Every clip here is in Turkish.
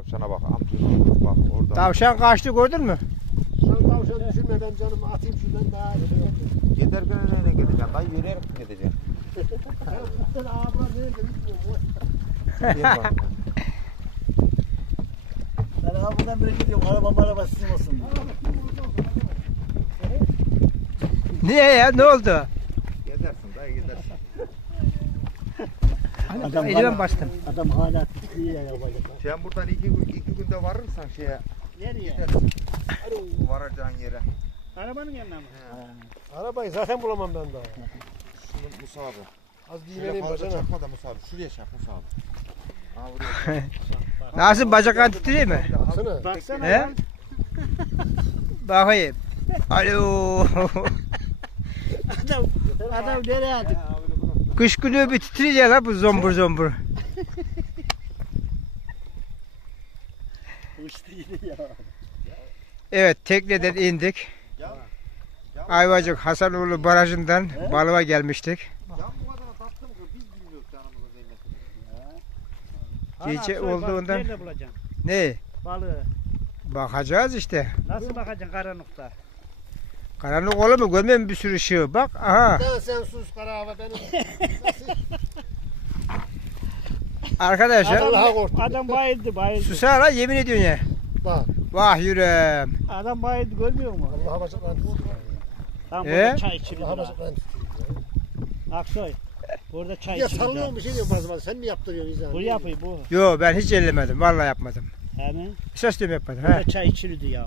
Tavşana bak amcuna bak orada. Tavşan kaçtı gördün mü? Sen tavşan düşürme ben canımı atayım şuradan daha. Giderken nereye gideceksin? Dayı yürüyerek mi gideceksin? Sen abla nereye gidiyorsun? Ben buradan beri gidiyorum. Araba sizin olsun. Niye ya? Ne oldu? Gidersin dayı gidersin. Adam Elime hala- bastım. Adam hala titriyor ya bacak. Sen buradan iki günde varırsan şeye Nereye? varacağın yere. Arabanın yanına mı? Arabayı zaten bulamam ben daha. Şunu Musa abi. Az Şöyle dinleneyim fazla bacana. çakma da Musa abi. Şuraya çak Musa abi. Ha buraya. Nasıl bacaklar titriyor mu? Baksana. Baksana He? lan. Bakayım. Alo. Adam nereye attık? Kış günü bir titriyor la bu zombur zombur. Uçtu yine ya. Evet tekneden indik. Ayvacık Hasanoğlu Barajı'ndan balığa gelmiştik. Can bu kadar tattım ki biz bilmiyoruz canımızın kıymetini. Gece olduğundan Nerede bulacaksın ne? balığı? Bakacağız işte. Nasıl bakacaksın karanlıkta? Karanlık olur mu? Görmüyor musun bir sürü ışığı? Bak aha. Sen sus kara hava benim. Arkadaşlar Allah'a korktum. Adam bayıldı. susar ha yemin ediyorsun ya. Bak. Vah yüreğim. Adam bayıldı görmüyor musun? Allah'a bacaklarını tutuyor. Tam He? burada çay içiliyor. Allah'a bacaklarını tutuyor. Aksoy. Burada çay Ya içiliyor. sallıyor bir şey diyorum bazen. Sen mi yaptırıyorsun İzhan? Bu yapıyor bu. Yo ben hiç ellemedim. Vallahi yapmadım. Hemen. Esas diyorum yapmadım. Burada He. çay içiliyordu ya.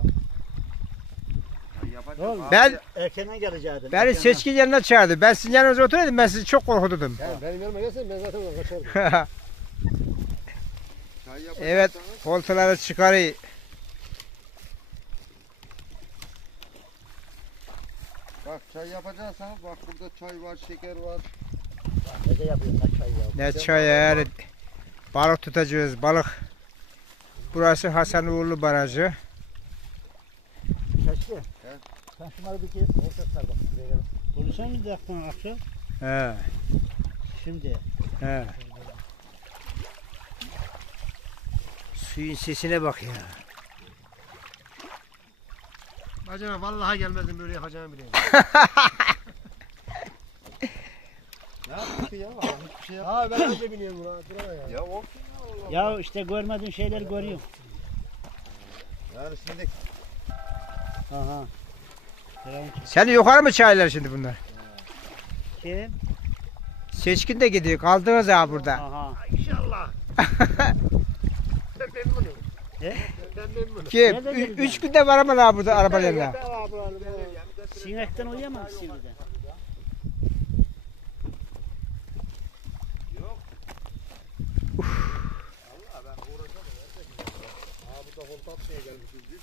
Yapacağım. Oğlum, Ben Erkenden gelecektin. beni seçkin yanına çağırdı. Ben sizin yanınıza oturuyordum. Ben sizi çok korkuturdum. Ya benim yanıma gelsen ben zaten oradan kaçardım. Çay Evet yapacaksanız- oltaları çıkarıyor. Bak çay yapacaksanız bak burada çay var, şeker var. Ne yapıyorsun lan çay ya? Ne çay yani. Balık tutacağız balık. Burası Hasanoğlu Barajı. Kaçtı. Sen şunları bir kes. Orta sar bakayım. Buraya gel. Bunu sen mi yaptın Aksoy? He. Şimdi. He. Suyun sesine bak ya. Bacana vallahi gelmezdim böyle yapacağımı bileyim. Ne yaptık ki ya? Hiçbir şey Ha ben önce biniyorum buna. Durama ya. Ya olsun ya Allah. Ya işte görmediğin şeyleri görüyorum. Yani şimdi Aha. Selam. Seni yukarı mı çağırırlar şimdi bunlar? Kim? Seçkin de gidiyor. Kaldınız ha burada. Aha. İnşallah. Ben memnunum. He? Ben memnunum. Kim? Nerede geldin? 3 günde varamam ha burada arabalarla. Sinekten uyuyamam sinirden. Allah ben uğraşamam. Abi da volta atmaya gelmişiz biz.